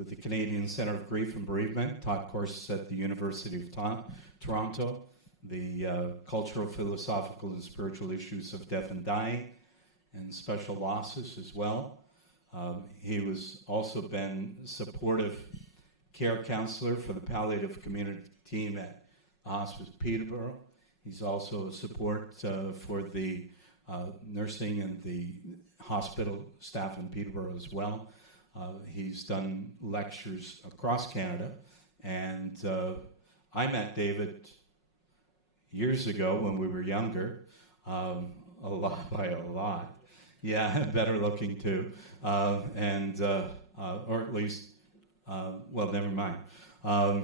with the Canadian Centre of Grief and Bereavement, taught courses at the University of Toronto, the cultural, philosophical, and spiritual issues of death and dying, and special losses as well. He was also been Supportive Care Counsellor for the Palliative Community Team at Hospice Peterborough. He's also a support for the nursing and the hospital staff in Peterborough as well. He's done lectures across Canada, and I met David years ago when we were younger, a lot. Yeah, better looking too, or at least, well, never mind. I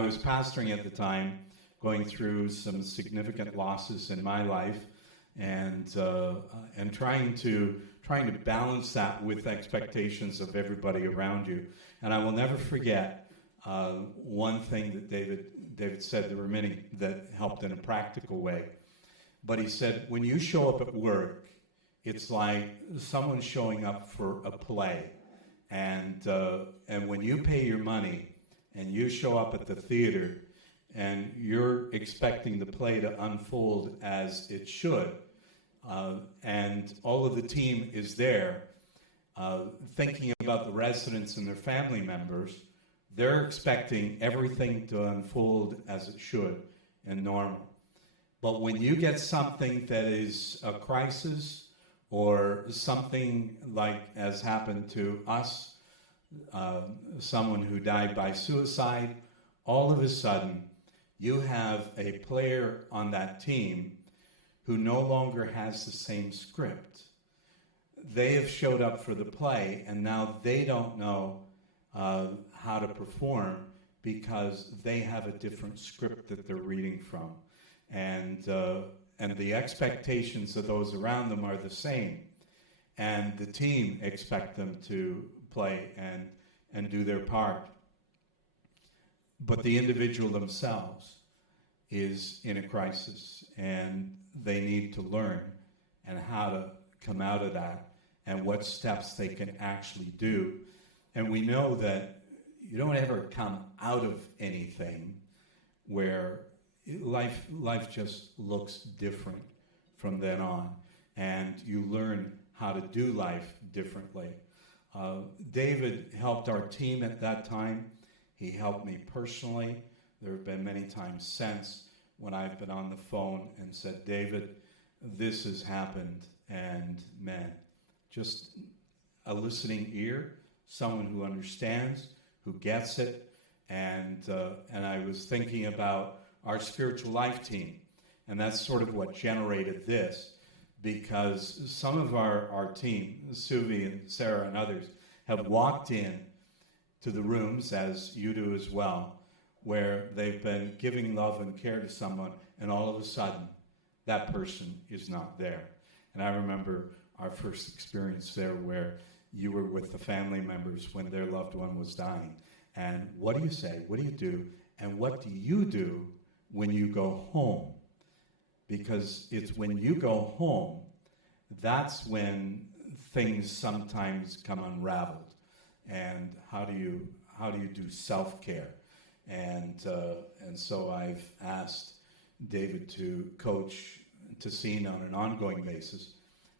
was pastoring at the time, going through some significant losses in my life, and trying to balance that with expectations of everybody around you. And I will never forget one thing that David said. There were many that helped in a practical way, but he said, when you show up at work, it's like someone showing up for a play, and when you pay your money and you show up at the theater and you're expecting the play to unfold as it should, and all of the team is there thinking about the residents and their family members, they're expecting everything to unfold as it should and normal. But when you get something that is a crisis, or something like as happened to us, someone who died by suicide, all of a sudden you have a player on that team who no longer has the same script. They have showed up for the play, and now they don't know how to perform because they have a different script that they're reading from. And the expectations of those around them are the same. And the team expect them to play and do their part. But the individual themselves is in a crisis, and they need to learn and how to come out of that and what steps they can actually do. And we know that you don't ever come out of anything where life just looks different from then on, and you learn how to do life differently. David helped our team at that time. He helped me personally. There have been many times since when I've been on the phone and said, David, this has happened, and man, just a listening ear, someone who understands, who gets it, and I was thinking about our spiritual life team, and that's sort of what generated this, because some of our team, Suvi and Sarah and others, have walked in to the rooms, as you do as well, where they've been giving love and care to someone, and all of a sudden, that person is not there. And I remember our first experience there where you were with the family members when their loved one was dying. And what do you say? What do you do? And what do you do when you go home? Because it's when you go home, that's when things sometimes come unraveled. And how do you do self-care? And so I've asked David to coach Tessine on an ongoing basis,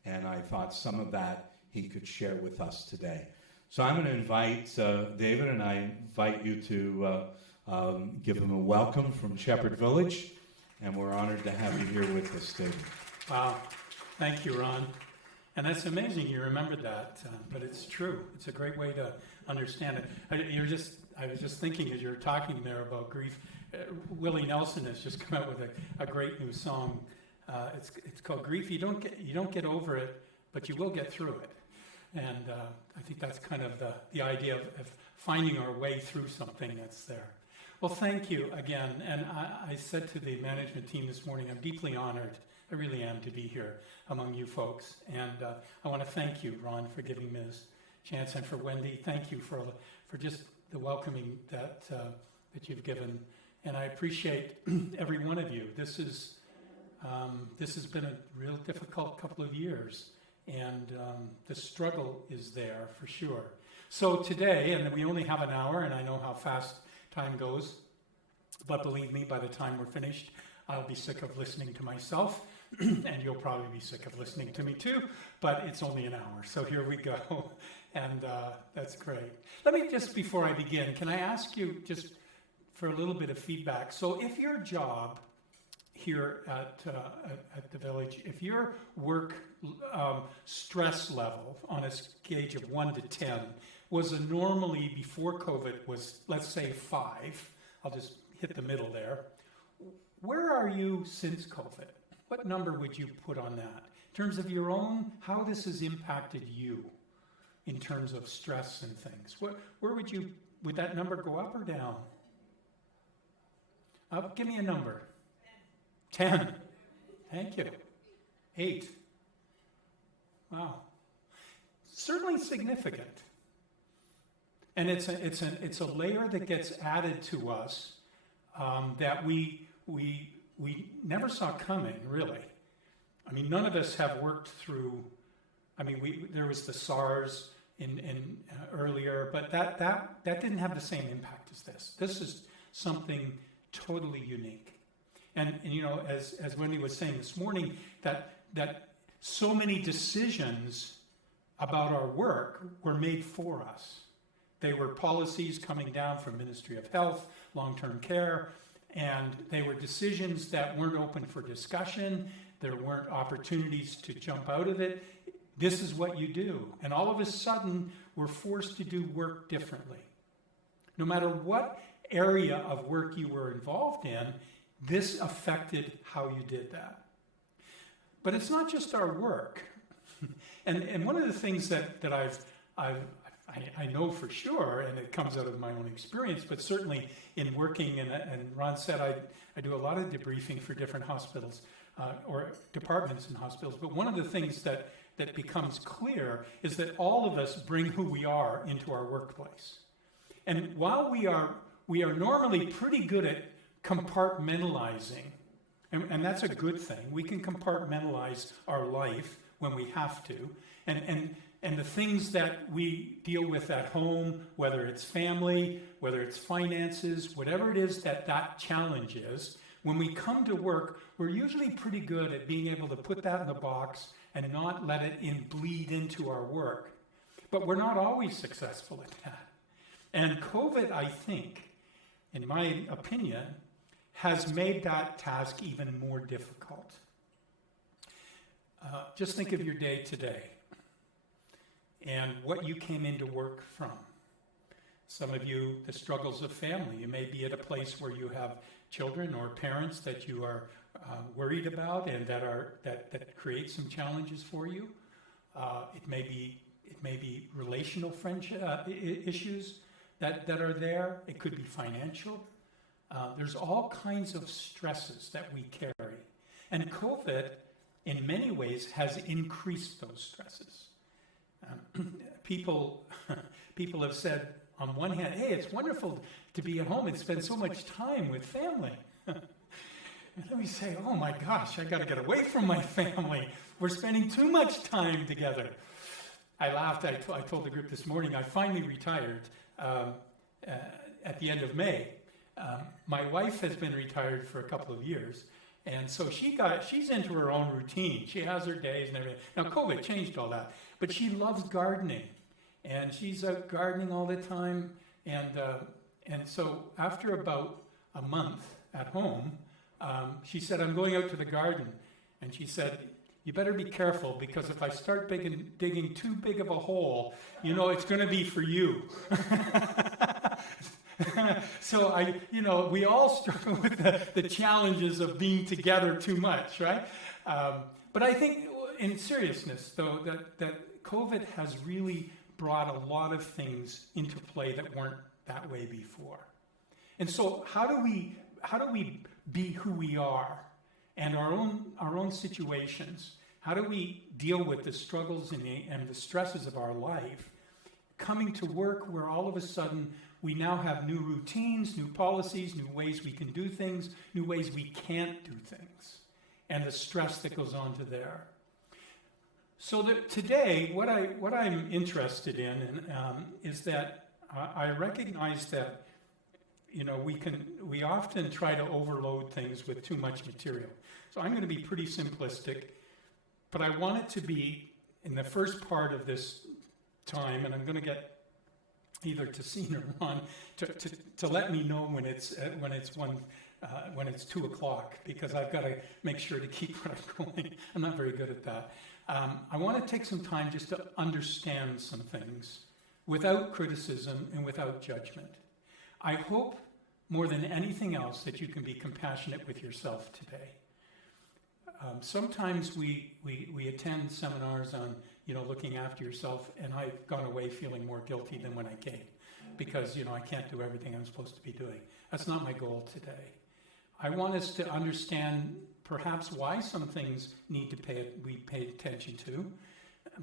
and I thought some of that he could share with us today. So I'm going to invite David, and I invite you to give him a welcome from Shepherd Village, and we're honored to have you here with us, David. Wow, thank you, Ron. And that's amazing you remembered that, but it's true. It's a great way to understand it. I was just thinking as you were talking there about grief. Willie Nelson has just come out with a great new song. It's called "Grief." You don't get over it, but you will get through it. And I think that's kind of the idea of finding our way through something that's there. Well, thank you again. And I said to the management team this morning, I'm deeply honored. I really am to be here among you folks. And I want to thank you, Ron, for giving me this chance, and for Wendy. Thank you for just the welcoming that you've given. And I appreciate every one of you. This has been a real difficult couple of years. and the struggle is there for sure. So today, and we only have an hour, and I know how fast time goes, but believe me, by the time we're finished, I'll be sick of listening to myself, and you'll probably be sick of listening to me too, but it's only an hour, so here we go, and that's great. Let me just, before I begin, can I ask you just for a little bit of feedback? So if your job here at the village, if your work stress level on a gauge of 1 to 10 was normally before COVID was, let's say, 5, I'll just hit the middle there, where are you since COVID? What number would you put on that? In terms of your own, how this has impacted you in terms of stress and things. Where would that number go up or down? Give me a number. 10. Thank you. 8. Wow. Certainly significant. And it's a layer that gets added to us that we never saw coming, really. I mean, none of us have worked through. I mean, there was the SARS in earlier, but that didn't have the same impact as this. This is something totally unique. And you know, as Wendy was saying this morning, that so many decisions about our work were made for us. They were policies coming down from Ministry of Health, long-term care, and they were decisions that weren't open for discussion. There weren't opportunities to jump out of it. This is what you do. And all of a sudden, we're forced to do work differently. No matter what area of work you were involved in, this affected how you did that. But it's not just our work. And one of the things that I know for sure, and it comes out of my own experience, but certainly in working, and Ron said I do a lot of debriefing for different hospitals or departments in hospitals, but one of the things that becomes clear is that all of us bring who we are into our workplace. And while we are normally pretty good at compartmentalizing, and that's a good thing. We can compartmentalize our life when we have to, and the things that we deal with at home, whether it's family, whether it's finances, whatever it is that challenge is, when we come to work, we're usually pretty good at being able to put that in the box and not let it bleed into our work. But we're not always successful at that. And COVID, I think, in my opinion, has made that task even more difficult. Just think of your day today and what you came into work from. Some of you, the struggles of family. You may be at a place where you have children or parents that you are worried about and that create some challenges for you. It may be relational friendship issues that are there. It could be financial. There's all kinds of stresses that we carry. And COVID, in many ways, has increased those stresses. People have said, on one hand, hey, it's wonderful to be at home and spend so much time with family. And then we say, oh my gosh, I got to get away from my family. We're spending too much time together. I laughed. I told the group this morning, I finally retired at the end of May. My wife has been retired for a couple of years, and so she's into her own routine. She has her days and everything. Now, COVID changed all that, but she loves gardening, and she's out gardening all the time. And so after about a month at home, she said, I'm going out to the garden. And she said, you better be careful, because if I start digging too big of a hole, it's going to be for you. So we all struggle with the challenges of being together too much, right? But I think, in seriousness, though, that COVID has really brought a lot of things into play that weren't that way before. And so, how do we be who we are and our own situations? How do we deal with the struggles and the stresses of our life? Coming to work where all of a sudden we now have new routines, new policies, new ways we can do things, new ways we can't do things, and the stress that goes on to there. So that today, what I'm interested in is that I recognize that we often try to overload things with too much material. So I'm going to be pretty simplistic, but I want it to be in the first part of this time, and I'm going to get either Tassine or Ron to let me know when it's 2 o'clock, because I've got to make sure to keep what I'm going. I'm not very good at that. I want to take some time just to understand some things without criticism and without judgment. I hope more than anything else that you can be compassionate with yourself today. Sometimes we attend seminars on looking after yourself, and I've gone away feeling more guilty than when I came, because I can't do everything I'm supposed to be doing. That's not my goal today. I want us to understand perhaps why some things need to be paid attention to,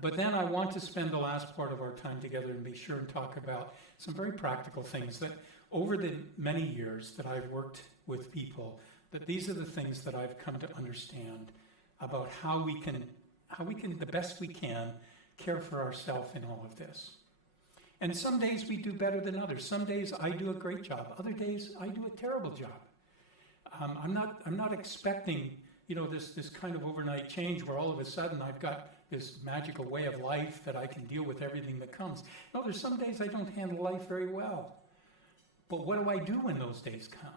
but then I want to spend the last part of our time together and be sure and talk about some very practical things that over the many years that I've worked with people, that these are the things that I've come to understand about how we can, the best we can, care for ourselves in all of this. And some days we do better than others. Some days I do a great job. Other days I do a terrible job. I'm not expecting, this kind of overnight change where all of a sudden I've got this magical way of life that I can deal with everything that comes. No, there's some days I don't handle life very well. But what do I do when those days come?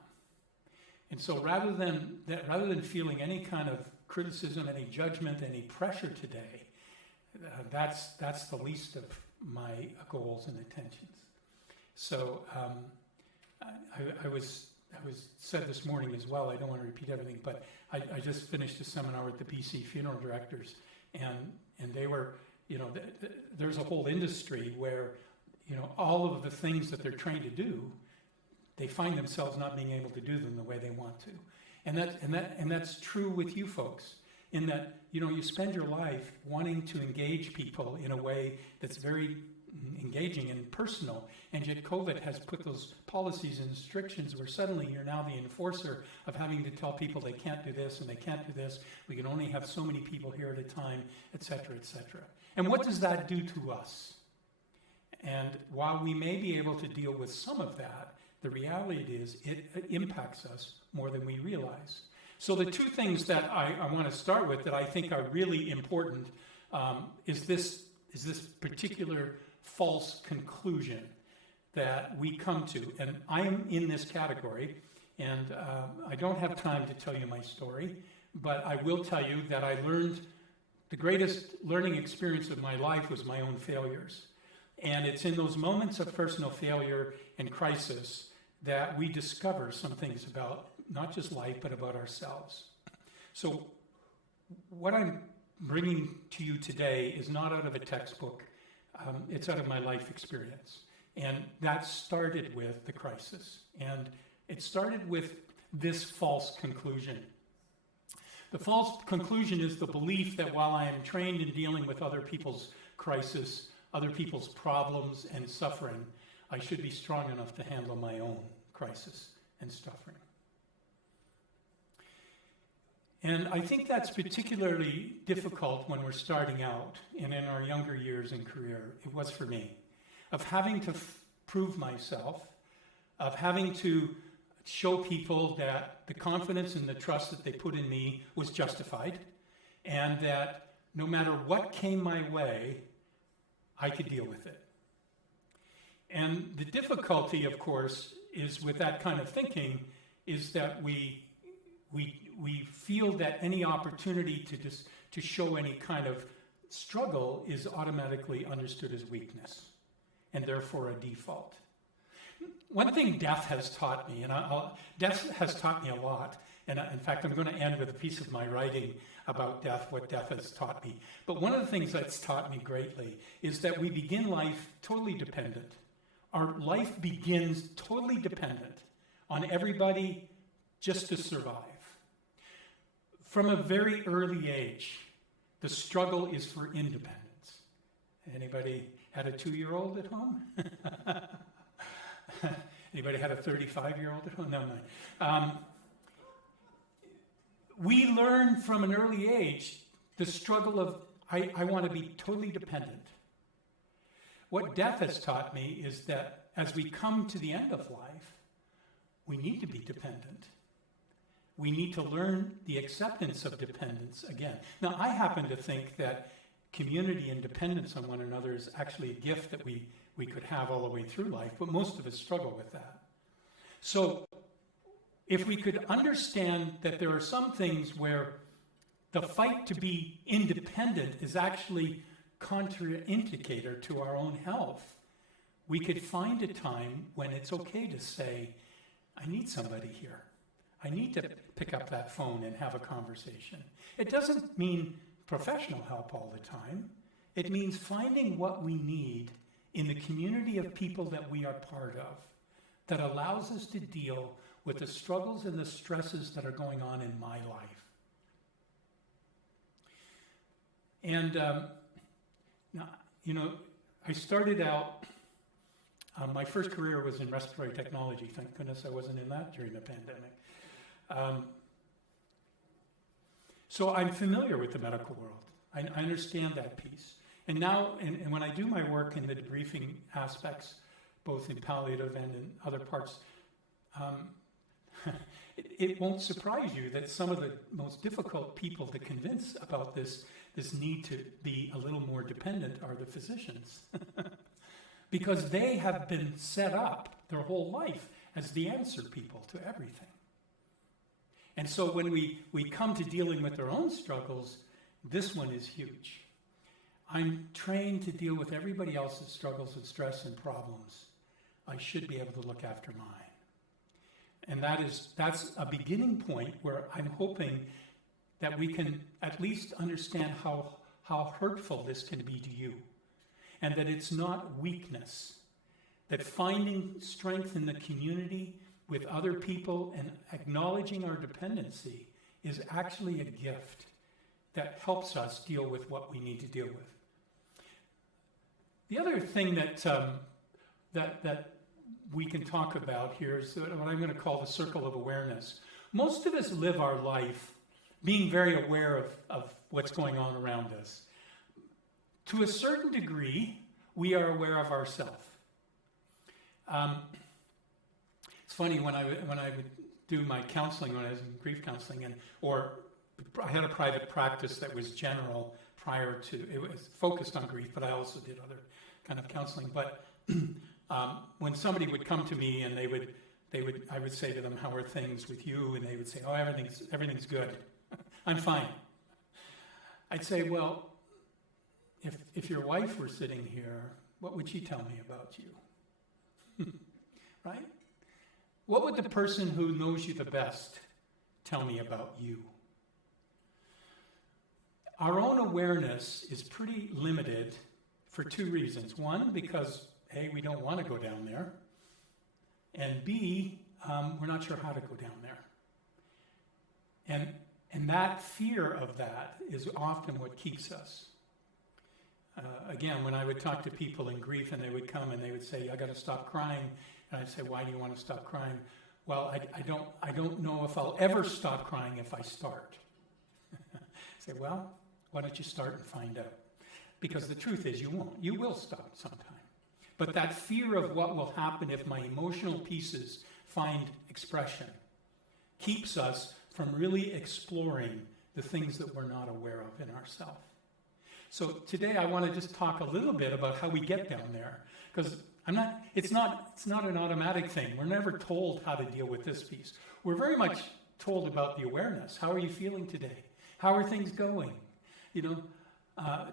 And so rather than feeling any kind of criticism, any judgment, any pressure today, that's the least of my goals and intentions. So I was said this morning as well, I don't want to repeat everything, but I just finished a seminar with the BC funeral directors, and they were, there's a whole industry where, all of the things that they're trained to do, they find themselves not being able to do them the way they want to. And that's true with you folks, in that, you spend your life wanting to engage people in a way that's very engaging and personal, and yet COVID has put those policies and restrictions where suddenly you're now the enforcer of having to tell people they can't do this and they can't do this, we can only have so many people here at a time, etc., etc. And what does that do to us? And while we may be able to deal with some of that, the reality is it impacts us more than we realize. So the two things that I want to start with that I think are really important is this particular false conclusion that we come to. And I am in this category, and I don't have time to tell you my story, but I will tell you that I learned the greatest learning experience of my life was my own failures. And it's in those moments of personal failure and crisis that we discover some things about not just life, but about ourselves. So what I'm bringing to you today is not out of a textbook. It's out of my life experience. And that started with the crisis. And it started with this false conclusion. The false conclusion is the belief that while I am trained in dealing with other people's crisis, other people's problems and suffering, I should be strong enough to handle my own crisis and suffering. And I think that's particularly difficult when we're starting out and in our younger years in career. It was for me. Of having to prove myself, of having to show people that the confidence and the trust that they put in me was justified, and that no matter what came my way, I could deal with it. And the difficulty, of course, is with that kind of thinking, is that we feel that any opportunity to show any kind of struggle is automatically understood as weakness, and therefore a default. One thing death has taught me, and death has taught me a lot, and in fact I'm going to end with a piece of my writing about death, what death has taught me. But one of the things that's taught me greatly is that we begin life totally dependent. Our life begins totally dependent on everybody just to survive. From a very early age, the struggle is for independence. Anybody had a 2-year-old at home? Anybody had a 35-year-old at home? No. We learn from an early age the struggle of I want to be totally dependent. What death has taught me is that as we come to the end of life, we need to be dependent. We need to learn the acceptance of dependence again. Now, I happen to think that community and dependence on one another is actually a gift that we could have all the way through life, but most of us struggle with that. So, if we could understand that there are some things where the fight to be independent is actually contraindicator to our own health, we could find a time when it's okay to say, I need somebody here. I need to pick up that phone and have a conversation. It doesn't mean professional help all the time. It means finding what we need in the community of people that we are part of that allows us to deal with the struggles and the stresses that are going on in my life. And, now, I started out, my first career was in respiratory technology. Thank goodness I wasn't in that during the pandemic. So I'm familiar with the medical world. I understand that piece. And now, and when I do my work in the debriefing aspects, both in palliative and in other parts, it won't surprise you that some of the most difficult people to convince about this need to be a little more dependent are the physicians. Because they have been set up their whole life as the answer people to everything. And so when we come to dealing with their own struggles, this one is huge. I'm trained to deal with everybody else's struggles and stress and problems. I should be able to look after mine. And that's a beginning point where I'm hoping that we can at least understand how hurtful this can be to you. And that it's not weakness. That finding strength in the community with other people and acknowledging our dependency is actually a gift that helps us deal with what we need to deal with. The other thing that we can talk about here is what I'm going to call the circle of awareness. Most of us live our life being very aware of what's going on around us. To a certain degree, we are aware of ourselves. It's funny, when I would do my counseling, when I was in grief counseling, or I had a private practice that was general prior to, it was focused on grief, but I also did other kind of counseling. But when somebody would come to me and I would say to them, how are things with you? And they would say, oh, everything's good. I'm fine. I'd say, well, if your wife were sitting here, what would she tell me about you? Right? What would the person who knows you the best tell me about you? Our own awareness is pretty limited for two reasons. One, because A, we don't want to go down there. And B, we're not sure how to go down there. And that fear of that is often what keeps us. Again, when I would talk to people in grief and they would come and they would say, I got to stop crying. And I'd say, why do you want to stop crying? Well, I don't know if I'll ever stop crying if I start. I say, well, why don't you start and find out? Because the truth is you won't. You will stop sometime. But that fear of what will happen if my emotional pieces find expression keeps us from really exploring the things that we're not aware of in ourselves. So today I want to just talk a little bit about how we get down there, because it's not an automatic thing. We're never told how to deal with this piece. We're very much told about the awareness. How are you feeling today? How are things going?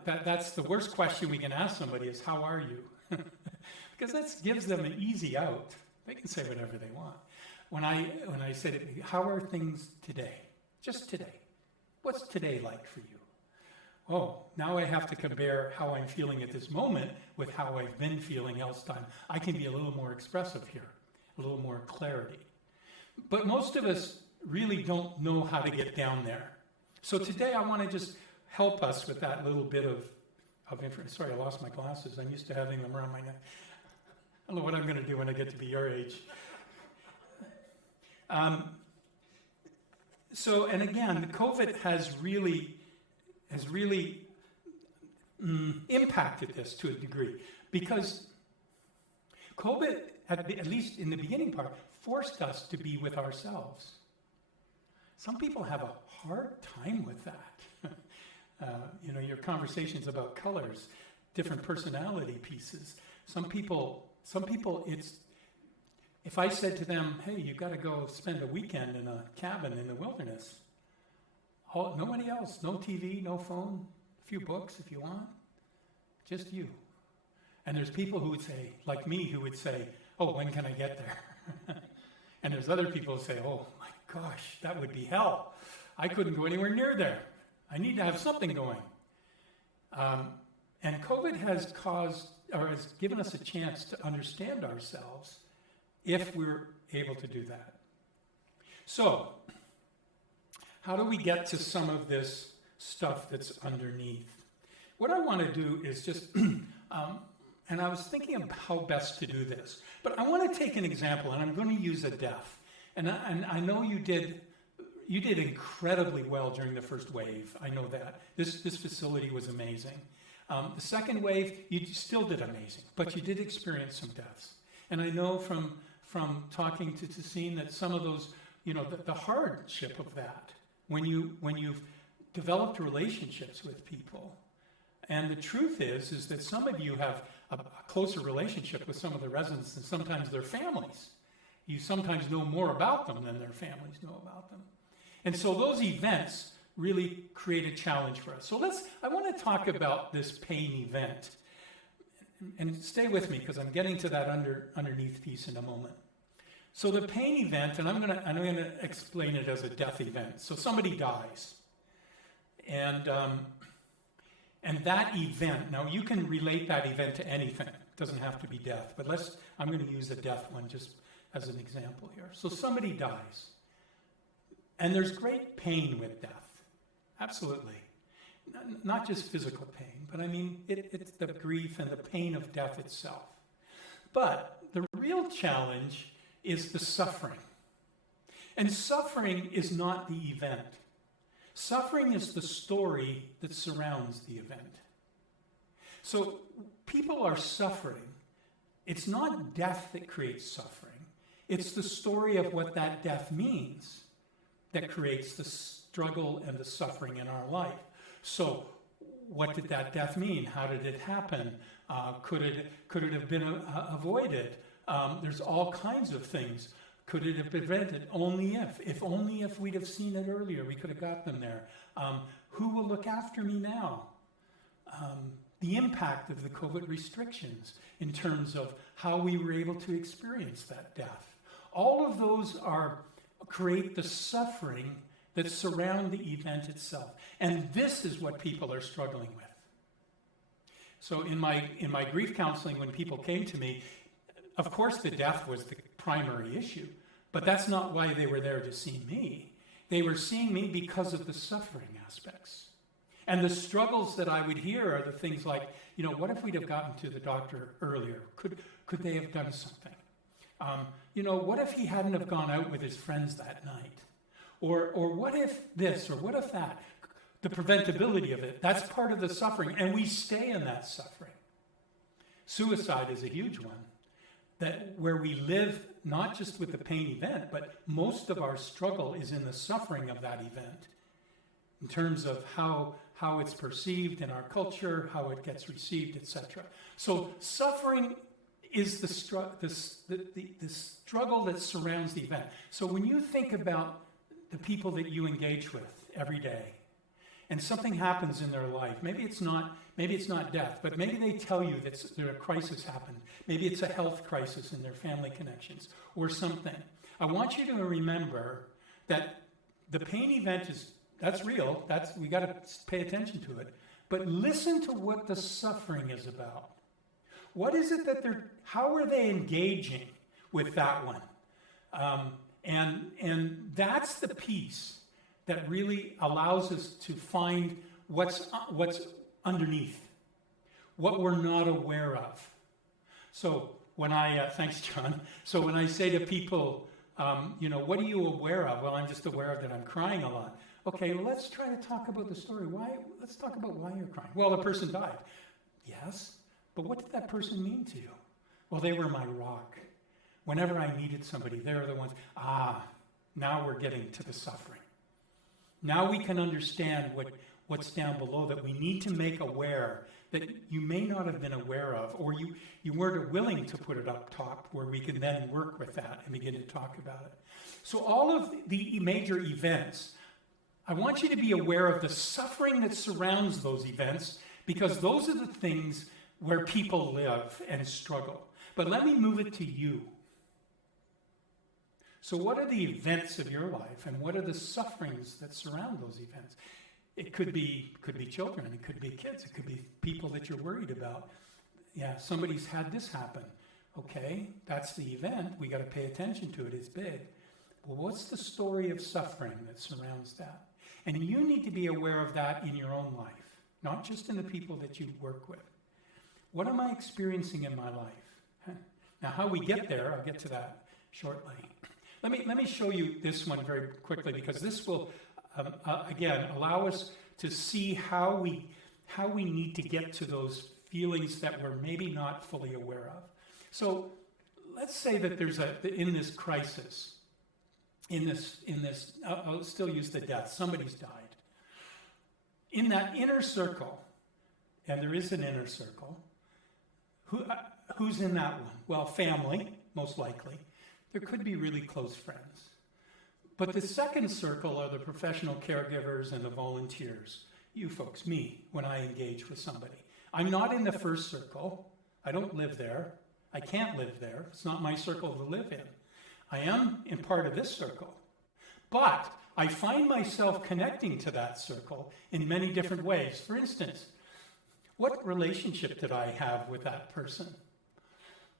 That's the worst question we can ask somebody is, how are you? Because that gives them an easy out. They can say whatever they want. When I said, how are things today? Just today. What's today like for you? Oh, now I have to compare how I'm feeling at this moment with how I've been feeling else time. I can be a little more expressive here, a little more clarity. But most of us really don't know how to get down there. So today I want to just help us with that little bit of information. Sorry, I lost my glasses. I'm used to having them around my neck. I don't know what I'm going to do when I get to be your age. So, and again, COVID has really impacted this to a degree, because COVID, at least in the beginning part, forced us to be with ourselves. Some people have a hard time with that. Your conversations about colors, different personality pieces. Some people, it's, if I said to them, hey, you've got to go spend a weekend in a cabin in the wilderness, nobody else, no TV, no phone, a few books if you want, just you. And there's people who would say, like me, who would say, oh, when can I get there? And there's other people who say, oh my gosh, that would be hell. I couldn't go anywhere near there. I need to have something going. And COVID has has given us a chance to understand ourselves if we're able to do that. So, how do we get to some of this stuff that's underneath? What I want to do is just, and I was thinking of how best to do this, but I want to take an example, and I'm going to use a death. And I know you did incredibly well during the first wave. I know that. This facility was amazing. The second wave, you still did amazing, but you did experience some deaths. And I know from talking to Tessine that some of those, the hardship of that, when you've developed relationships with people, and the truth is that some of you have a closer relationship with some of the residents than sometimes their families. You sometimes know more about them than their families know about them. And so those events really create a challenge for us. So I want to talk about this pain event. And stay with me because I'm getting to that underneath piece in a moment. So the pain event, and I'm going to explain it as a death event. So somebody dies. And that event, now you can relate that event to anything. It doesn't have to be death, but I'm going to use a death one just as an example here. So somebody dies. And there's great pain with death. Absolutely. Not just physical pain, but I mean, it's the grief and the pain of death itself. But the real challenge is the suffering. And suffering is not the event. Suffering is the story that surrounds the event. So people are suffering. It's not death that creates suffering. It's the story of what that death means that creates the struggle and the suffering in our life. So what did that death mean? How did it happen? Could it have been avoided? There's all kinds of things. Could it have been prevented? Only if we'd have seen it earlier, we could have got them there. Who will look after me now? The impact of the COVID restrictions in terms of how we were able to experience that death. All of those create the suffering that surround the event itself. And this is what people are struggling with. So in my grief counseling, when people came to me, of course the death was the primary issue, but that's not why they were there to see me. They were seeing me because of the suffering aspects. And the struggles that I would hear are the things like, what if we'd have gotten to the doctor earlier? Could they have done something? What if he hadn't have gone out with his friends that night? Or what if this, or what if that? The preventability of it, that's part of the suffering, and we stay in that suffering. Suicide is a huge one, where we live not just with the pain event, but most of our struggle is in the suffering of that event, in terms of how it's perceived in our culture, how it gets received, etc. So suffering is the struggle that surrounds the event. So when you think about the people that you engage with every day, and something happens in their life, maybe it's not death, but maybe they tell you that a crisis happened. Maybe it's a health crisis in their family connections or something. I want you to remember that the pain event that's real. We got to pay attention to it. But listen to what the suffering is about. What is it how are they engaging with that one? And that's the piece that really allows us to find what's underneath, what we're not aware of. So when thanks, John. So when I say to people, what are you aware of? Well, I'm just aware of that I'm crying a lot. Okay, well, let's try to talk about the story. Let's talk about why you're crying. Well, the person died. Yes, but what did that person mean to you? Well, they were my rock. Whenever I needed somebody, they were the ones. Now we're getting to the suffering. Now we can understand what's down below that we need to make aware that you may not have been aware of, or you weren't willing to put it up top, where we can then work with that and begin to talk about it. So all of the major events, I want you to be aware of the suffering that surrounds those events, because those are the things where people live and struggle. But let me move it to you. So what are the events of your life, and what are the sufferings that surround those events? It could be children, it could be kids, it could be people that you're worried about. Yeah, somebody's had this happen. Okay, that's the event. We got to pay attention to it. It's big. Well, what's the story of suffering that surrounds that? And you need to be aware of that in your own life, not just in the people that you work with. What am I experiencing in my life? Now, how we get there, I'll get to that shortly. Let me show you this one very quickly, because this will, again, allow us to see how we need to get to those feelings that we're maybe not fully aware of. So let's say that there's in this crisis, I'll still use the death. Somebody's died. In that inner circle, and there is an inner circle, who's in that one? Well, family, most likely. There could be really close friends. But the second circle are the professional caregivers and the volunteers. You folks, me, when I engage with somebody. I'm not in the first circle. I don't live there. I can't live there. It's not my circle to live in. I am in part of this circle. But I find myself connecting to that circle in many different ways. For instance, what relationship did I have with that person?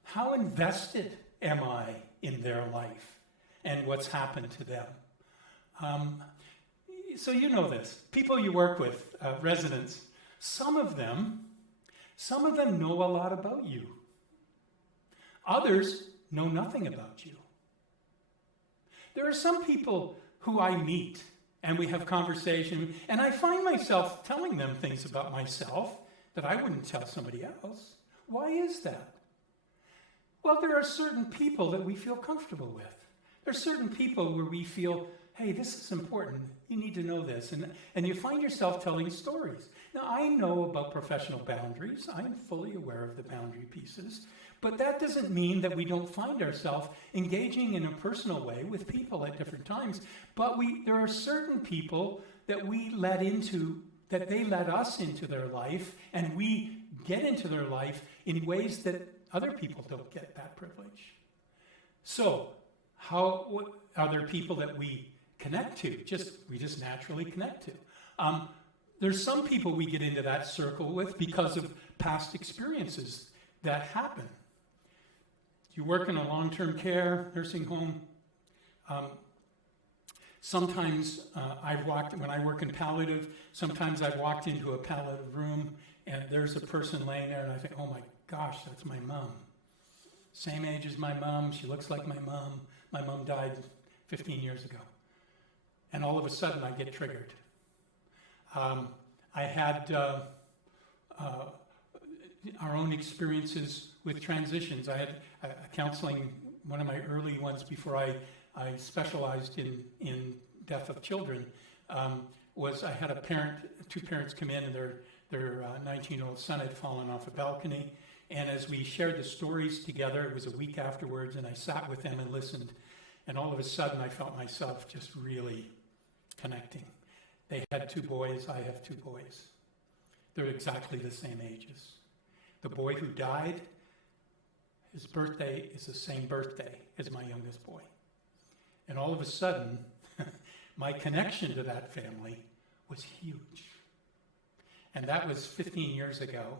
How invested am I in their life and what's happened to them? So you know this. People you work with, residents, some of them know a lot about you. Others know nothing about you. There are some people who I meet and we have conversation, and I find myself telling them things about myself that I wouldn't tell somebody else. Why is that? Well, there are certain people that we feel comfortable with. There are certain people where we feel, hey, this is important. You need to know this. And you find yourself telling stories. Now, I know about professional boundaries. I'm fully aware of the boundary pieces. But that doesn't mean that we don't find ourselves engaging in a personal way with people at different times. But there are certain people that we let into, that they let us into their life, and we get into their life in ways that other people don't get that privilege. So, what are there people that we connect to? We just naturally connect to. There's some people we get into that circle with because of past experiences that happen. You work in a long-term care, nursing home. Sometimes when I work in palliative, sometimes I've walked into a palliative room and there's a person laying there and I think, oh my gosh, that's my mom. Same age as my mom, she looks like my mom. My mom died 15 years ago. And all of a sudden I get triggered. I had our own experiences with transitions. I had counseling, one of my early ones before I specialized in death of children, was I had two parents come in and their 19-year-old son had fallen off a balcony. And as we shared the stories together, it was a week afterwards, and I sat with them and listened. And all of a sudden, I felt myself just really connecting. They had 2 boys, I have 2 boys. They're exactly the same ages. The boy who died, his birthday is the same birthday as my youngest boy. And all of a sudden, my connection to that family was huge. And that was 15 years ago.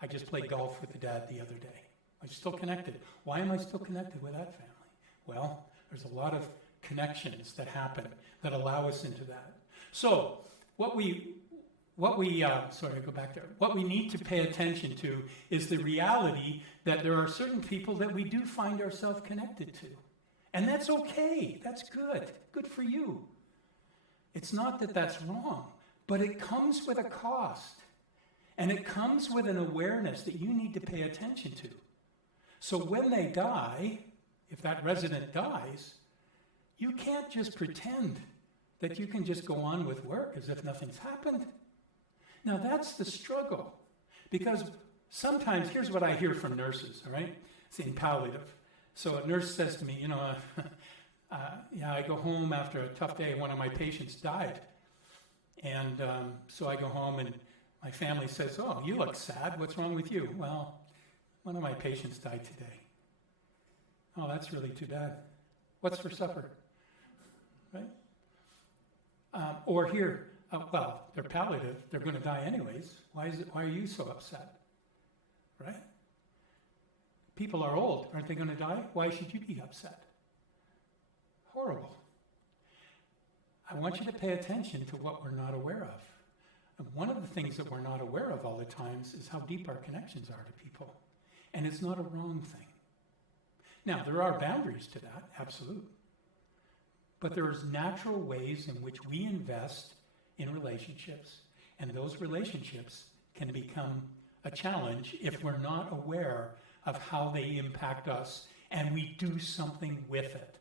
I just played golf with the dad the other day. I'm still connected. Why am I still connected with that family? Well, there's a lot of connections that happen that allow us into that. So, what we need to pay attention to is the reality that there are certain people that we do find ourselves connected to. And that's okay. That's good. Good for you. It's not that that's wrong, but it comes with a cost. And it comes with an awareness that you need to pay attention to. So when they die, if that resident dies, you can't just pretend that you can just go on with work as if nothing's happened. Now that's the struggle. Because sometimes, here's what I hear from nurses, all right? It's in palliative. So a nurse says to me, I go home after a tough day. One of my patients died. And so I go home and my family says, oh, you look sad. What's wrong with you? Well, one of my patients died today. Oh, that's really too bad. What's for supper? Right? Or here, well, they're palliative. They're going to die anyways. Why are you so upset? Right? People are old. Aren't they going to die? Why should you be upset? Horrible. I want you to pay attention to what we're not aware of. And one of the things that we're not aware of all the times is how deep our connections are to people. And it's not a wrong thing. Now, there are boundaries to that, absolutely. But there's natural ways in which we invest in relationships, and those relationships can become a challenge if we're not aware of how they impact us and we do something with it.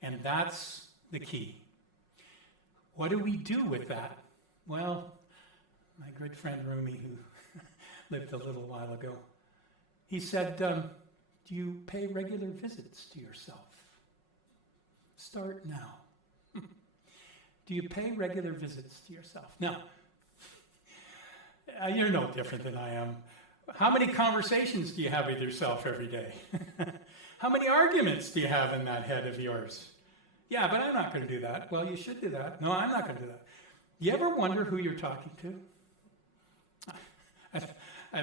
And that's the key. What do we do with that? Well, my good friend Rumi, who lived a little while ago, he said, do you pay regular visits to yourself? Start now. Do you pay regular visits to yourself? Now, you're no different than I am. How many conversations do you have with yourself every day? How many arguments do you have in that head of yours? Yeah, but I'm not going to do that. Well, you should do that. No, I'm not going to do that. You ever wonder who you're talking to? I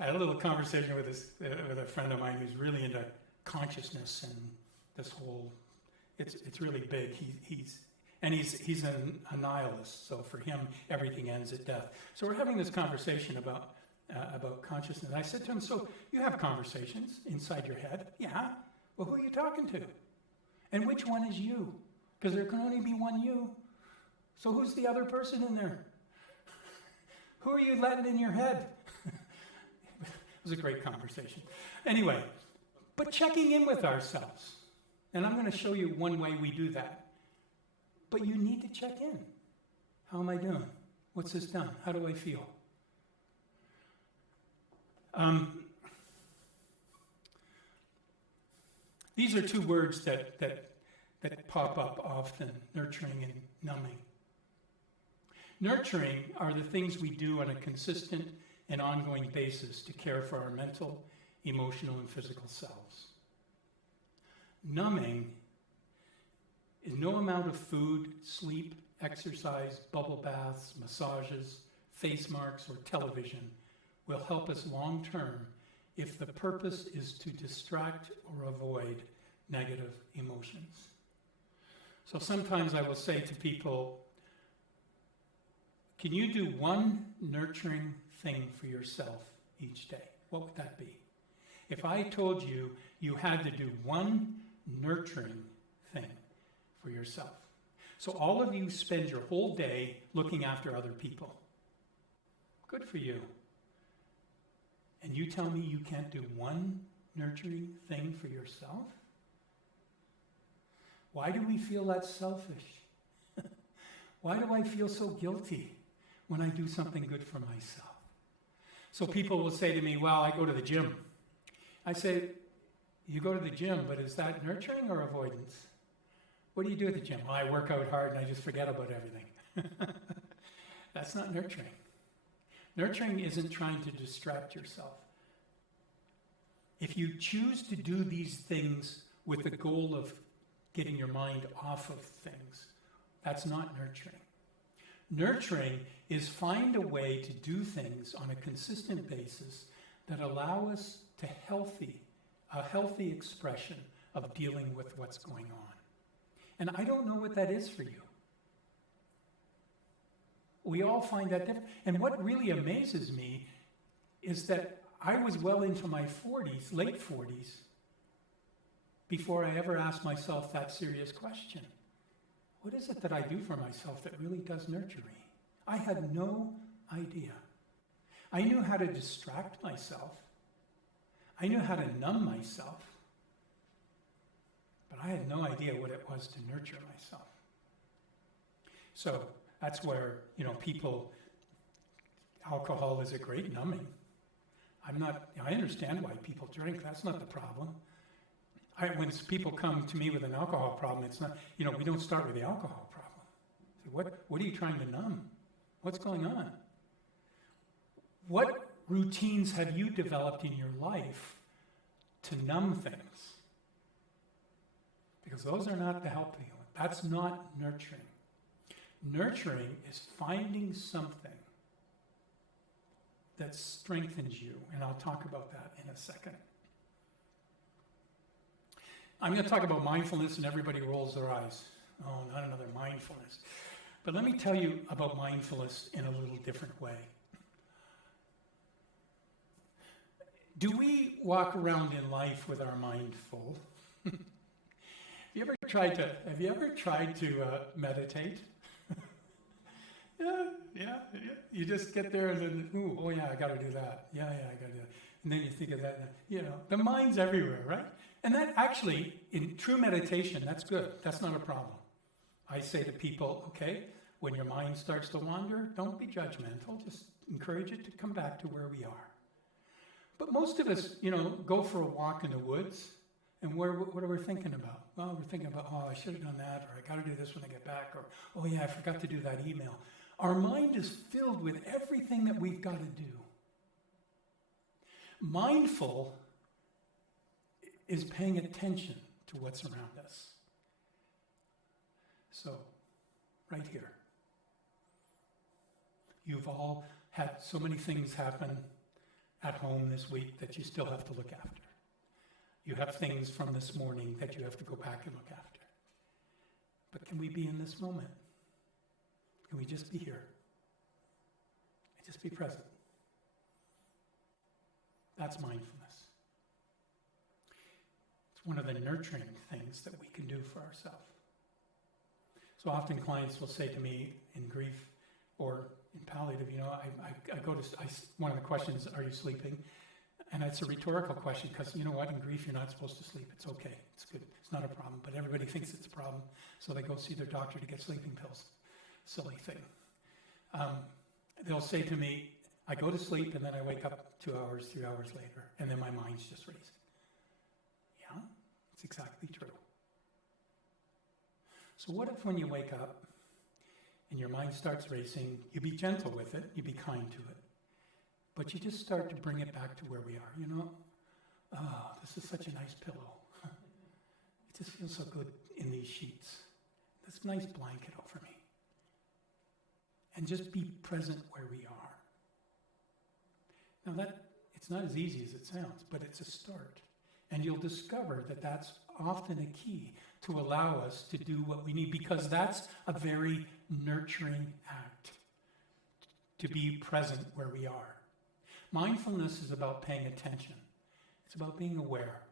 had a little conversation with a friend of mine who's really into consciousness and this whole. It's really big. He's a nihilist. So for him, everything ends at death. So we're having this conversation about consciousness. I said to him, "So you have conversations inside your head? Yeah. Well, who are you talking to? And which one is you? Because there can only be one you. So who's the other person in there? Who are you letting in your head?" It was a great conversation. Anyway, but checking in with ourselves. And I'm going to show you one way we do that. But you need to check in. How am I doing? What's this done? How do I feel? These are two words that pop up often, nurturing and numbing. Nurturing are the things we do on a consistent and ongoing basis to care for our mental, emotional, and physical selves. Numbing is no amount of food, sleep, exercise, bubble baths, massages, face marks, or television will help us long term if the purpose is to distract or avoid negative emotions. So sometimes I will say to people, can you do one nurturing thing for yourself each day? What would that be? If I told you you had to do one nurturing thing for yourself. So all of you spend your whole day looking after other people. Good for you. And you tell me you can't do one nurturing thing for yourself? Why do we feel that selfish? Why do I feel so guilty when I do something good for myself? So people will say to me, well, I go to the gym. I say, you go to the gym, but is that nurturing or avoidance? What do you do at the gym? Well, I work out hard and I just forget about everything. That's not nurturing. Nurturing isn't trying to distract yourself. If you choose to do these things with the goal of getting your mind off of things, that's not nurturing. Nurturing is find a way to do things on a consistent basis that allow us to a healthy expression of dealing with what's going on. And I don't know what that is for you. We all find that different. And what really amazes me is that I was well into my 40s, late 40s, before I ever asked myself that serious question. what is it that I do for myself that really does nurture me? I had no idea. I knew how to distract myself. I knew how to numb myself. But I had no idea what it was to nurture myself. So that's where, alcohol is a great numbing. I understand why people drink. That's not the problem. When people come to me with an alcohol problem, it's not, we don't start with the alcohol problem. What are you trying to numb? What's going on? What routines have you developed in your life to numb things? Because those are not to help you. That's not nurturing. Nurturing is finding something that strengthens you, and I'll talk about that in a second. I'm going to talk about mindfulness, and everybody rolls their eyes. Oh, not another mindfulness. But let me tell you about mindfulness in a little different way. Do we walk around in life with our mind full? Have you ever tried to meditate? Yeah. You just get there and then, oh yeah, I got to do that. Yeah, I got to do that. And then you think of that, the mind's everywhere, right? And that actually, in true meditation, that's good. That's not a problem. I say to people, okay, when your mind starts to wander, don't be judgmental. Just encourage it to come back to where we are. But most of us, go for a walk in the woods, and what are we thinking about? Well, we're thinking about, I should have done that, or I got to do this when I get back, or, oh yeah, I forgot to do that email. Our mind is filled with everything that we've got to do. Mindful is paying attention to what's around us. So, right here. You've all had so many things happen at home this week that you still have to look after. You have things from this morning that you have to go back and look after. But can we be in this moment? Can we just be here? And just be present? That's mindfulness. It's one of the nurturing things that we can do for ourselves. So often clients will say to me in grief or in palliative, one of the questions, are you sleeping? And it's a rhetorical question because you know what, in grief you're not supposed to sleep. It's okay, it's good, it's not a problem. But everybody thinks it's a problem, so they go see their doctor to get sleeping pills. Silly thing. They'll say to me, I go to sleep and then I wake up 2 hours, 3 hours later, and then my mind's just racing. Yeah, it's exactly true. So what if when you wake up and your mind starts racing, you be gentle with it, you be kind to it, but you just start to bring it back to where we are. This is such a nice pillow. It just feels so good in these sheets. This nice blanket over me. And just be present where we are. Now it's not as easy as it sounds, but it's a start. And you'll discover that that's often a key to allow us to do what we need, because that's a very nurturing act, to be present where we are. Mindfulness is about paying attention. It's about being aware.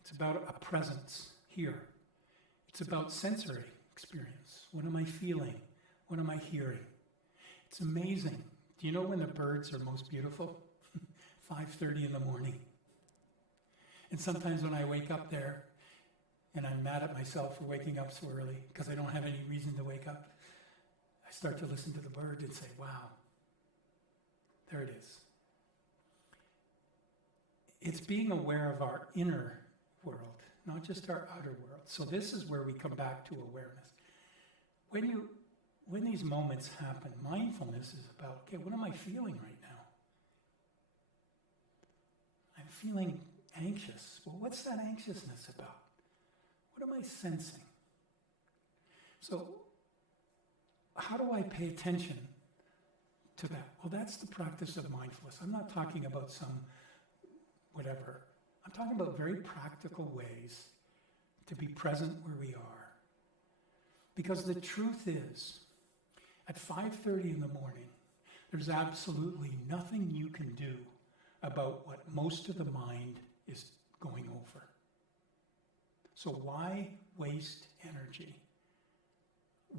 It's about a presence here. It's about sensory experience. What am I feeling? What am I hearing? It's amazing. Do you know when the birds are most beautiful? 5:30 in the morning. And sometimes when I wake up there, and I'm mad at myself for waking up so early because I don't have any reason to wake up, I start to listen to the bird and say, wow, there it is. It's being aware of our inner world, not just our outer world. So this is where we come back to awareness. When these moments happen, mindfulness is about, okay, what am I feeling right now? I'm feeling anxious. Well, what's that anxiousness about? What am I sensing? So how do I pay attention to that? Well, that's the practice of mindfulness. I'm not talking about some whatever. I'm talking about very practical ways to be present where we are. Because the truth is, at 5:30 in the morning, there's absolutely nothing you can do about what most of the mind is going over. So why waste energy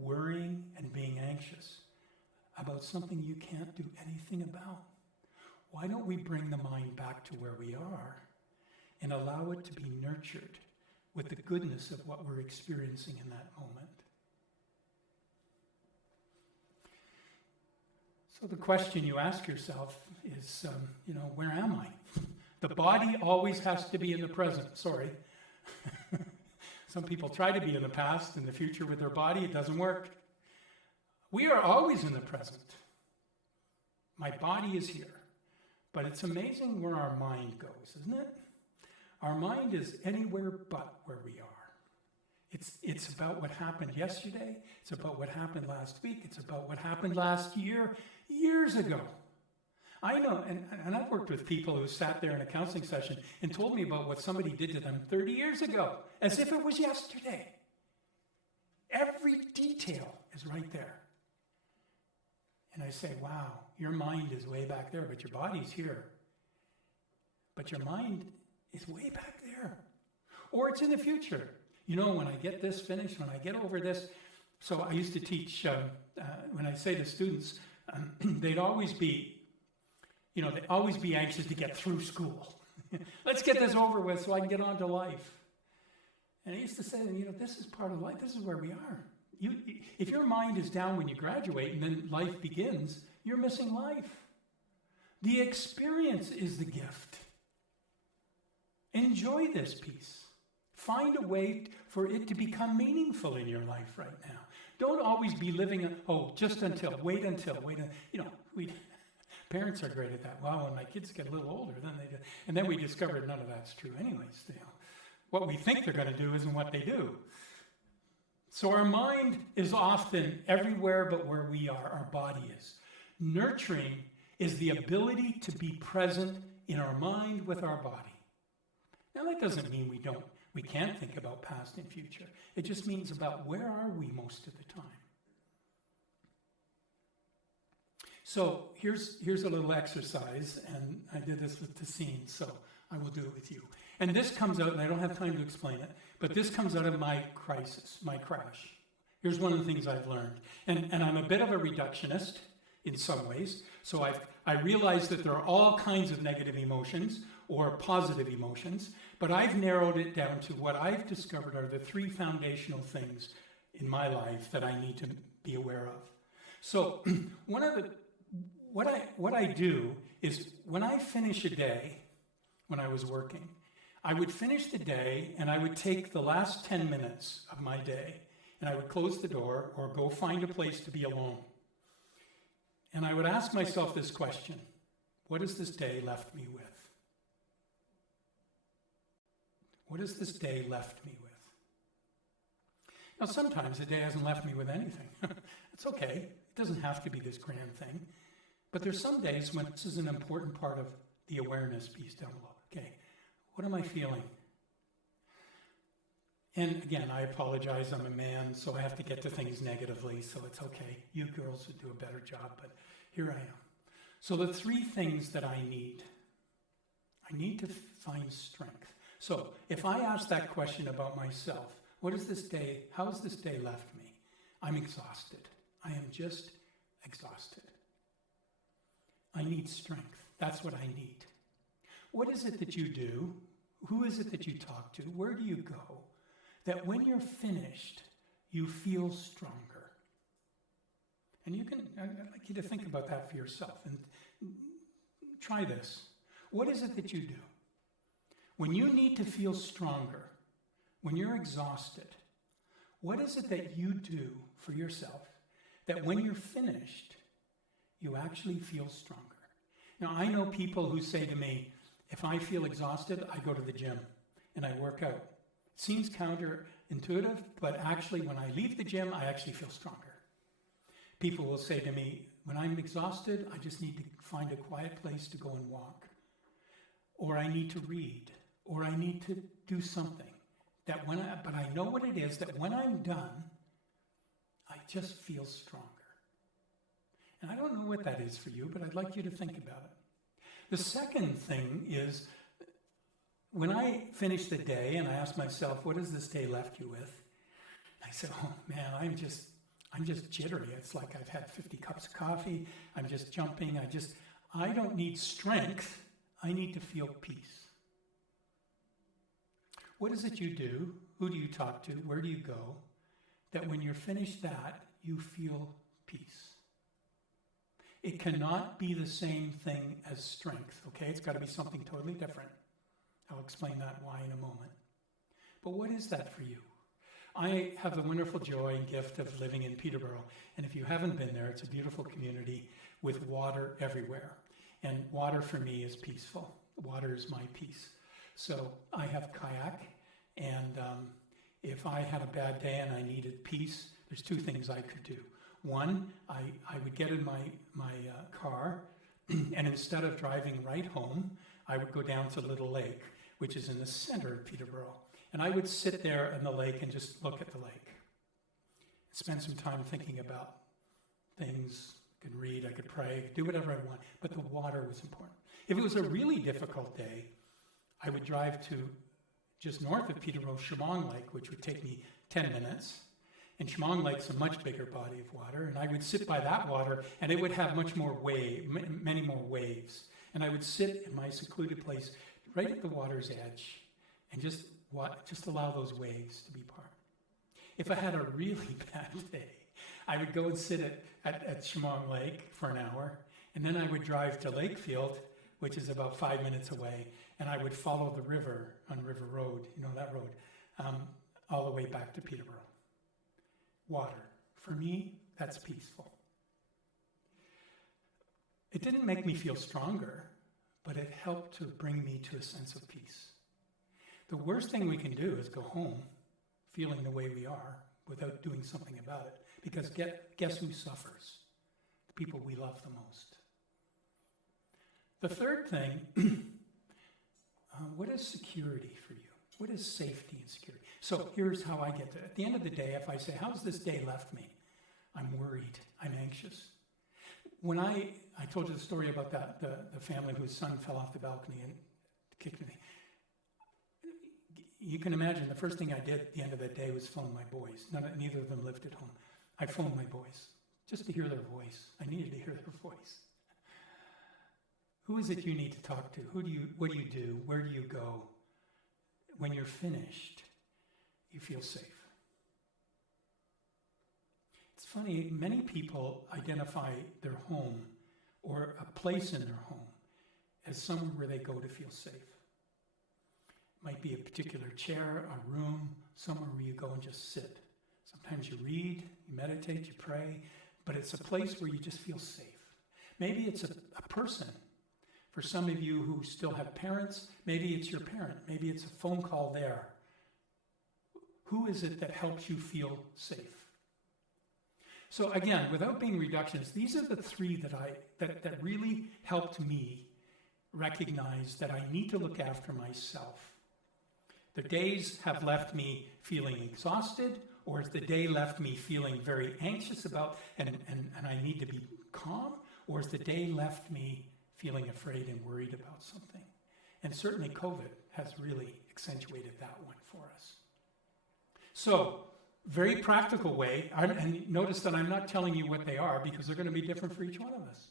worrying and being anxious about something you can't do anything about? Why don't we bring the mind back to where we are and allow it to be nurtured with the goodness of what we're experiencing in that moment? So the question you ask yourself is, where am I? The body always has to be in the present. Sorry. Some people try to be in the past and the future with their body. It doesn't work. We are always in the present. My body is here. But it's amazing where our mind goes, isn't it? Our mind is anywhere but where we are. It's about what happened yesterday. It's about what happened last week. It's about what happened last year, years ago. I know, and I've worked with people who sat there in a counseling session and told me about what somebody did to them 30 years ago, as if it was yesterday. Every detail is right there. And I say, wow, your mind is way back there, but your body's here. But your mind is way back there. Or it's in the future. When I get this finished, when I get over this. So I used to teach, when I say to students, they'd always be anxious to get through school. Let's get this over with so I can get on to life. And I used to say to them, this is part of life. This is where we are. If your mind is down when you graduate and then life begins, you're missing life. The experience is the gift. Enjoy this piece. Find a way for it to become meaningful in your life right now. Don't always be living, just until, wait until. Parents are great at that. Well, when my kids get a little older, then they do. And then we discovered none of that's true anyways. What we think they're going to do isn't what they do. So our mind is often everywhere but where we are, our body is. Nurturing is the ability to be present in our mind with our body. Now that doesn't mean we can't think about past and future. It just means about where are we most of the time. So here's a little exercise, and I did this with Tassine, so I will do it with you. And this comes out, and I don't have time to explain it, but this comes out of my crisis, my crash. Here's one of the things I've learned. And I'm a bit of a reductionist in some ways, so I realize that there are all kinds of negative emotions or positive emotions, but I've narrowed it down to what I've discovered are the three foundational things in my life that I need to be aware of. So what I do is when I finish a day, when I was working, I would finish the day and I would take the last 10 minutes of my day and I would close the door or go find a place to be alone. And I would ask myself this question: what has this day left me with? What has this day left me with? Now, sometimes the day hasn't left me with anything. It's okay. It doesn't have to be this grand thing. But there's some days when this is an important part of the awareness piece down below. Okay, what am I feeling? And again, I apologize. I'm a man, so I have to get to things negatively, so it's okay. You girls would do a better job, but here I am. So the three things that I need to find strength. So if I ask that question about myself, how has this day left me? I'm exhausted. I am just exhausted. I need strength. That's what I need. What is it that you do? Who is it that you talk to? Where do you go? That when you're finished, you feel stronger. And I'd like you to think about that for yourself and try this. What is it that you do? When you need to feel stronger, when you're exhausted, what is it that you do for yourself that when you're finished, you actually feel stronger? Now, I know people who say to me, if I feel exhausted, I go to the gym and I work out. It seems counterintuitive, but actually when I leave the gym, I actually feel stronger. People will say to me, when I'm exhausted, I just need to find a quiet place to go and walk. Or I need to read. Or I need to do something. But I know what it is, that when I'm done, I just feel stronger. And I don't know what that is for you, but I'd like you to think about it. The second thing is, when I finish the day and I ask myself, what has this day left you with? I say, oh man, I'm just jittery. It's like I've had 50 cups of coffee. I'm just jumping. I don't need strength. I need to feel peace. What is it you do? Who do you talk to? Where do you go? That when you're finished that, you feel peace. It cannot be the same thing as strength, okay? It's got to be something totally different. I'll explain that why in a moment. But what is that for you? I have the wonderful joy and gift of living in Peterborough. And if you haven't been there, it's a beautiful community with water everywhere. And water for me is peaceful. Water is my peace. So I have kayak, and if I had a bad day and I needed peace, there's two things I could do. One, I would get in my car, and instead of driving right home, I would go down to Little Lake, which is in the center of Peterborough. And I would sit there in the lake and just look at the lake. Spend some time thinking about things. I could read, I could pray, do whatever I want, but the water was important. If it was a really difficult day, I would drive to just north of Peterborough, Chemong Lake, which would take me 10 minutes. And Chemong Lake's a much bigger body of water, and I would sit by that water, and it would have many more waves. And I would sit in my secluded place right at the water's edge and just allow those waves to be part. If I had a really bad day, I would go and sit at Chemong Lake for an hour, and then I would drive to Lakefield, which is about 5 minutes away, and I would follow the river on River Road, you know that road, all the way back to Peterborough. Water. For me, that's peaceful. It didn't make me feel stronger, but it helped to bring me to a sense of peace. The worst thing we can do is go home feeling the way we are without doing something about it. Because guess who suffers? The people we love the most. The third thing, what is security for you? What is safety and security? So here's how I get to it. At the end of the day, if I say, how's this day left me? I'm worried. I'm anxious. When I told you the story about the family whose son fell off the balcony and kicked me. You can imagine the first thing I did at the end of that day was phone my boys. Neither of them lived at home. I phoned my boys just to hear their voice. I needed to hear their voice. Who is it you need to talk to? What do you do? Where do you go? When you're finished, you feel safe. It's funny, many people identify their home or a place in their home as somewhere where they go to feel safe. It might be a particular chair, a room, somewhere where you go and just sit. Sometimes you read, you meditate, you pray, but it's a place where you just feel safe. Maybe it's a person. For some of you who still have parents, maybe it's your parent. Maybe it's a phone call there. Who is it that helps you feel safe? So again, without being reductionist, these are the three that really helped me recognize that I need to look after myself. The days have left me feeling exhausted, or has the day left me feeling very anxious about and I need to be calm, or has the day left me feeling afraid and worried about something? And certainly COVID has really accentuated that one for us. So, very practical way, and notice that I'm not telling you what they are because they're going to be different for each one of us.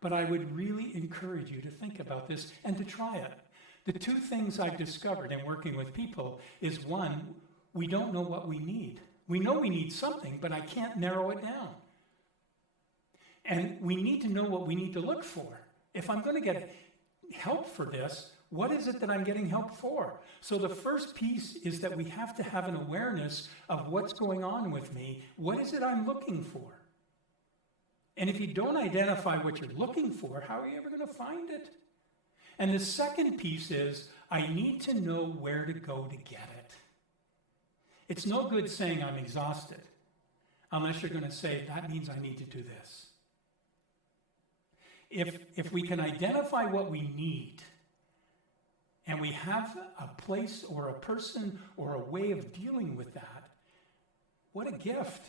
But I would really encourage you to think about this and to try it. The two things I've discovered in working with people is, one, we don't know what we need. We know we need something, but I can't narrow it down. And we need to know what we need to look for. If I'm going to get help for this, what is it that I'm getting help for? So the first piece is that we have to have an awareness of what's going on with me. What is it I'm looking for? And if you don't identify what you're looking for, how are you ever going to find it? And the second piece is, I need to know where to go to get it. It's no good saying I'm exhausted, unless you're going to say, that means I need to do this. If we can identify what we need, and we have a place or a person or a way of dealing with that, what a gift.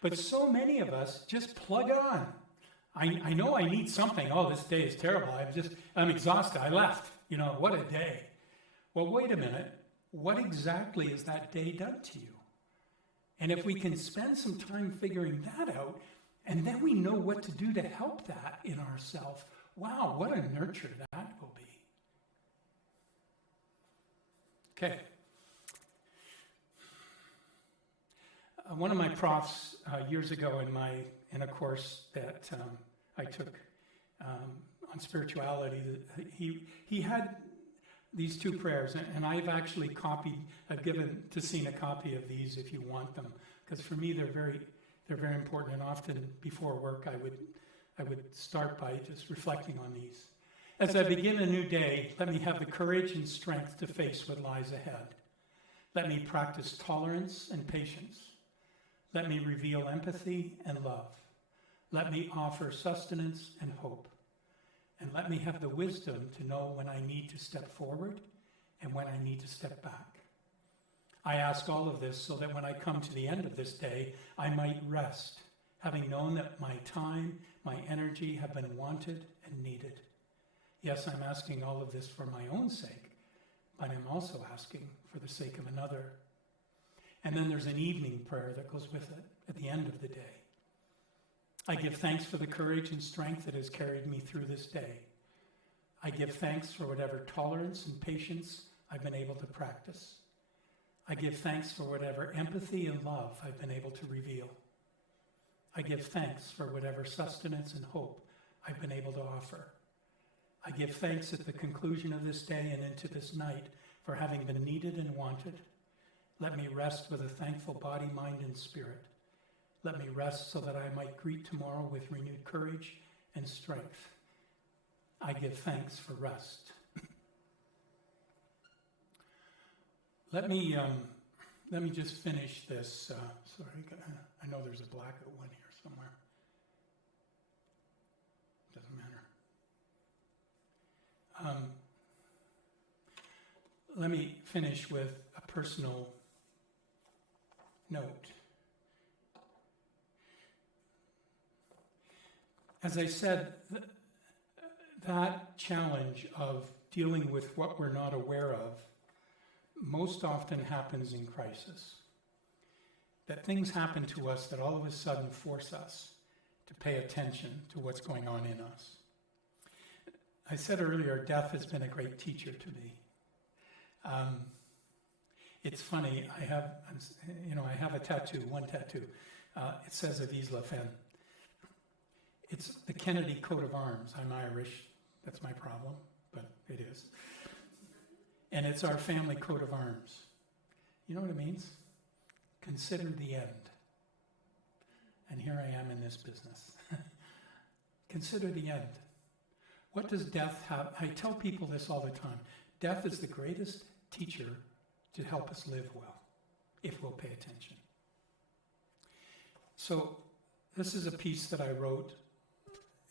But so many of us just plug on. I know I need something. Oh, this day is terrible. I'm exhausted. I left. What a day. Well, wait a minute. What exactly has that day done to you? And if we can spend some time figuring that out, and then we know what to do to help that in ourselves, wow, what a nurture that will be. Okay. One of my profs years ago in a course that I took on spirituality, he had these two prayers, and I've actually I've given Tessine a copy of these if you want them, because for me they're very important, and often before work I would start by just reflecting on these. As I begin a new day, let me have the courage and strength to face what lies ahead. Let me practice tolerance and patience. Let me reveal empathy and love. Let me offer sustenance and hope. And let me have the wisdom to know when I need to step forward and when I need to step back. I ask all of this so that when I come to the end of this day, I might rest, having known that my time, my energy have been wanted and needed. Yes, I'm asking all of this for my own sake, but I'm also asking for the sake of another. And then there's an evening prayer that goes with it at the end of the day. I give thanks for the courage and strength that has carried me through this day. I give thanks for whatever tolerance and patience I've been able to practice. I give thanks for whatever empathy and love I've been able to reveal. I give thanks for whatever sustenance and hope I've been able to offer. I give thanks at the conclusion of this day and into this night for having been needed and wanted. Let me rest with a thankful body, mind, and spirit. Let me rest so that I might greet tomorrow with renewed courage and strength. I give thanks for rest. Let me just finish this. Sorry, I know there's a blackout one here somewhere. Doesn't matter. Let me finish with a personal note. As I said, that challenge of dealing with what we're not aware of most often happens in crisis. That things happen to us that all of a sudden force us to pay attention to what's going on in us. I said earlier, death has been a great teacher to me. It's funny, I have a tattoo, one tattoo. It says Avise la fin. It's the Kennedy coat of arms. I'm Irish, that's my problem, but it is. And it's our family coat of arms. You know what it means? Consider the end. And here I am in this business. Consider the end. What does death have? I tell people this all the time. Death is the greatest teacher to help us live well, if we'll pay attention. So this is a piece that I wrote.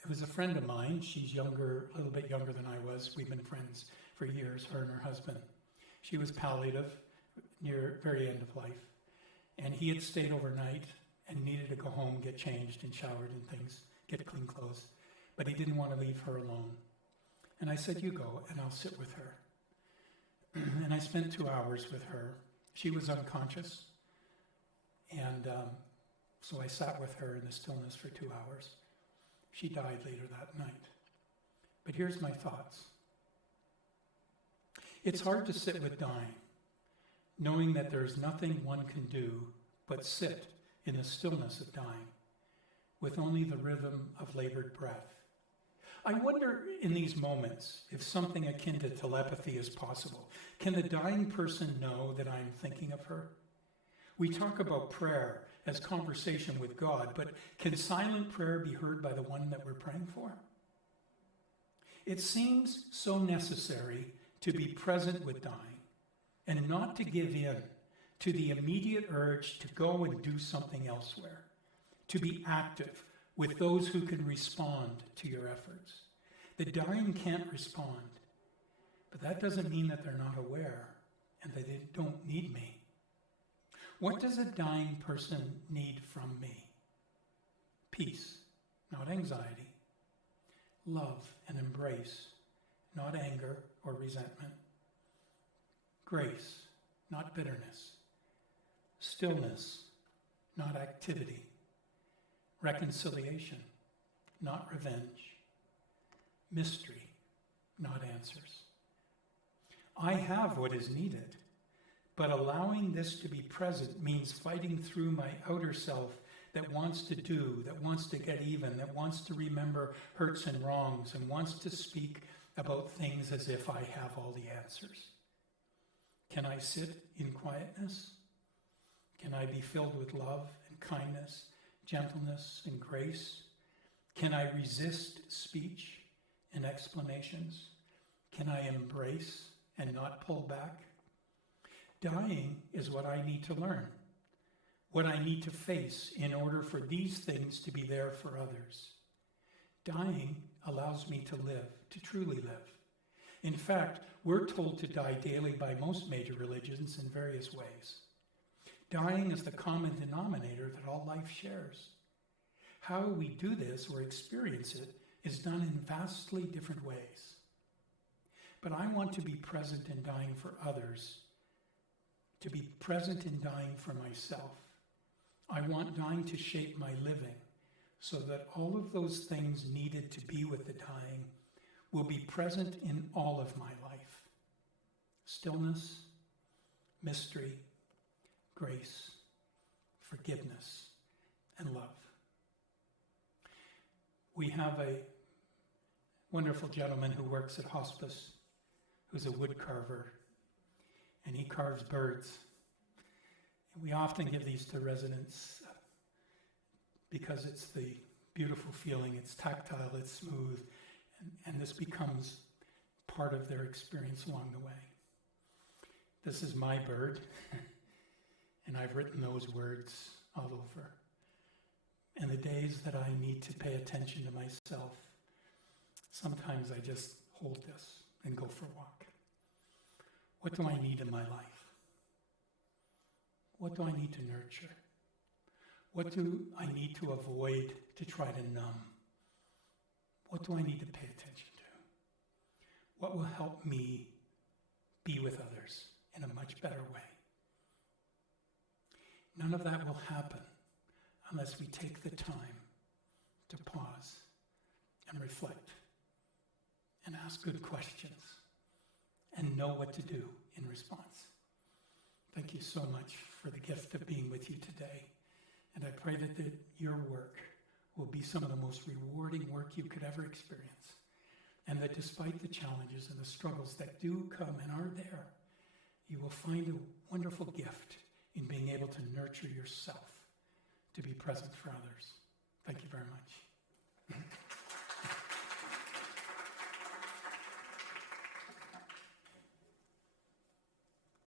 It was a friend of mine. She's younger, a little bit younger than I was. We've been friends for years, her and her husband. She was palliative, near very end of life. And he had stayed overnight and needed to go home, get changed and showered and things, get clean clothes. But he didn't want to leave her alone. And I said, you go, and I'll sit with her. And I spent 2 hours with her. She was unconscious. And so I sat with her in the stillness for 2 hours. She died later that night. But here's my thoughts. It's hard to sit with dying, knowing that there's nothing one can do but sit in the stillness of dying, with only the rhythm of labored breath. I wonder in these moments if something akin to telepathy is possible. Can the dying person know that I'm thinking of her? We talk about prayer as conversation with God, but can silent prayer be heard by the one that we're praying for? It seems so necessary to be present with dying and not to give in to the immediate urge to go and do something elsewhere, to be active with those who can respond to your efforts. The dying can't respond, but that doesn't mean that they're not aware and that they don't need me. What does a dying person need from me? Peace, not anxiety. Love and embrace, not anger or resentment. Grace, not bitterness. Stillness, not activity. Reconciliation, not revenge. Mystery, not answers. I have what is needed, but allowing this to be present means fighting through my outer self that wants to do, that wants to get even, that wants to remember hurts and wrongs, and wants to speak about things as if I have all the answers. Can I sit in quietness? Can I be filled with love and kindness, gentleness and grace? Can I resist speech and explanations? Can I embrace and not pull back? Dying is what I need to learn, what I need to face in order for these things to be there for others. Dying allows me to live, to truly live. In fact, we're told to die daily by most major religions in various ways. Dying is the common denominator that all life shares. How we do this or experience it is done in vastly different ways. But I want to be present in dying for others, to be present in dying for myself. I want dying to shape my living so that all of those things needed to be with the dying will be present in all of my life. Stillness, mystery, grace, forgiveness, and love. We have a wonderful gentleman who works at Hospice, who's a wood carver, and he carves birds. And we often give these to residents because it's the beautiful feeling, it's tactile, it's smooth, and this becomes part of their experience along the way. This is my bird, and I've written those words all over. And the days that I need to pay attention to myself, sometimes I just hold this and go for a walk. What do I need in my life? What do I need to nurture? What do I need to avoid to try to numb? What do I need to pay attention to? What will help me be with others in a much better way? None of that will happen unless we take the time to pause and reflect and ask good questions and know what to do in response. Thank you so much for the gift of being with you today. And I pray that your work will be some of the most rewarding work you could ever experience. And that despite the challenges and the struggles that do come and are there, you will find a wonderful gift in being able to nurture yourself to be present for others. Thank you very much.